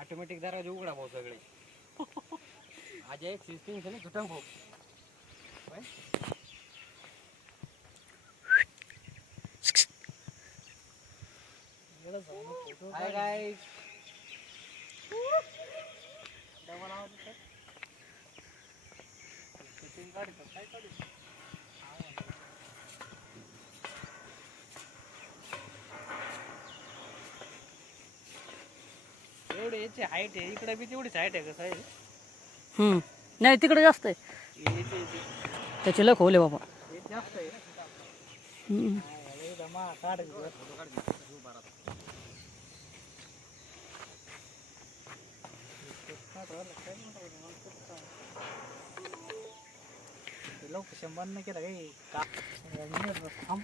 Automatic दरवाजे उघडा भाऊ सगळे. आज एक सिस्टीम आहे ना तुटम भाऊ. Hi guys. डबल आवाज येतो. सिस्टीम काढतो काय काढतो. एवढे याची हाईट आहे इकडे बी तेवढीच हाईट आहे का साहेब? नाही तिकडे जास्त आहे त्याचे लय खोले बाबा. जास्त आहे लोक 100 नाही केलं काही थांब.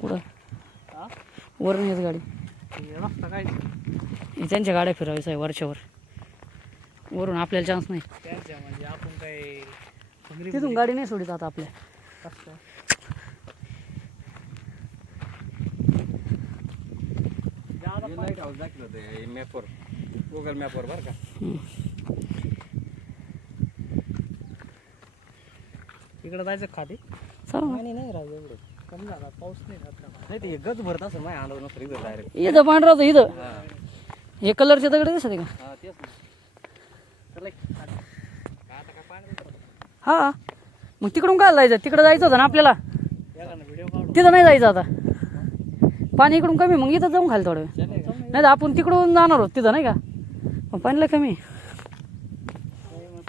कुठं वरून येत गाडी. रस्ता काय त्यांच्या गाड्या फिरायचं आहे वरच्यावर. वरून आपल्याला चान्स नाही. त्यांच्या म्हणजे आपण काय तिथून गाडी नाही सोडित आता आपल्या. लाईट हाऊस दाखवलं होतं मॅपवर, गुगल मॅपवर बरं का. इकडं जायचं खाली पाणी नाही राहत एवढं कमी झाला पाऊस नाही राहत नाही. ते गज भरत असं माझ्या अंदाज नसतं इथं डायरेक्ट. इथं पांढरा होतं इथं हे कलरचे दगड दिसते का? हा तेच ना. आता काय पाणी हा मग तिकडून काय जायचं? तिकडं जायचं होतं ना आपल्याला. व्हिडिओ काढू. तिथं नाही जायचं आता. पाणी इकडून कमी मग इथं जाऊन खाली थोडं. नाही तर आपण तिकडून जाणार आहोत तिथं नाही का. मग पाणी लय कमी.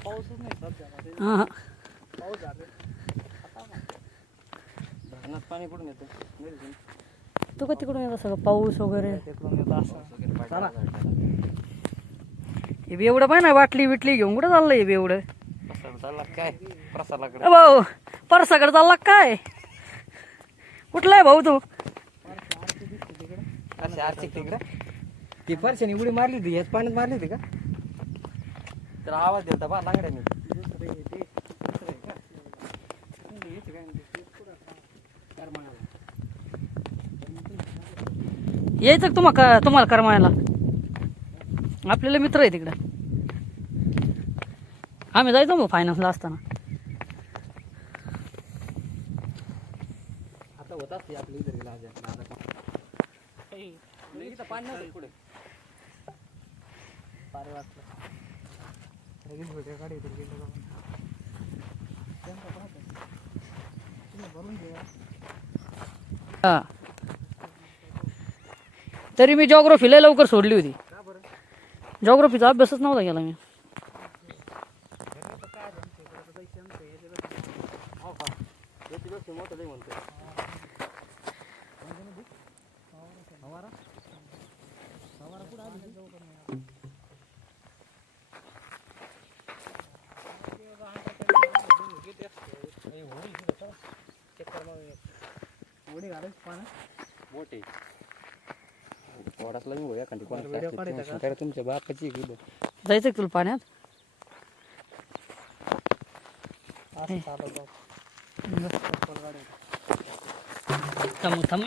पाऊसच नाही सध्या. हां हां पाऊस झाला धरणात पाणी कुठून येतं? तू का तिकडून येतं सगळं पाऊस वगैरे तिकडून येतं असं. चला हे बी एवढं पाहिजे ना बाटली बिटली घेऊन कुठं चाललंय हे बी एवढं? चालला काय प्रसादाकडे? भाऊ परसाकडे चालला काय? कुठला आहे भाऊ तू? आर्थिक तिकडे ती परशाने उडी मारली होती ह्याच पाण्यात मारली होती का? तर आवाज दिलता बा लांगड्याने. यायचं तुम्हाला करमायला. आपल्याला मित्र आहे तिकडे. आम्ही जायचो मग फायनान्सला असताना. आता होत असते आपली इतर पाणी नव्हतं पुढे पारे वाटलं लगेच व्हिडिओ काढ इथे गेलो भरून घे. हा तरी मी जॉग्राफी लय लवकर सोडली होती. जॉग्राफीचा अभ्यासच नव्हता केला मी. याच्यापेक्षा मोठं लय म्हणतोय फवारा कुठं आली उडी घालायची पाण्यात मोठे वडासला मी होया खाली कोणा तुमच्या बापाची जायचं का तुला पाण्यात असं चालत थांब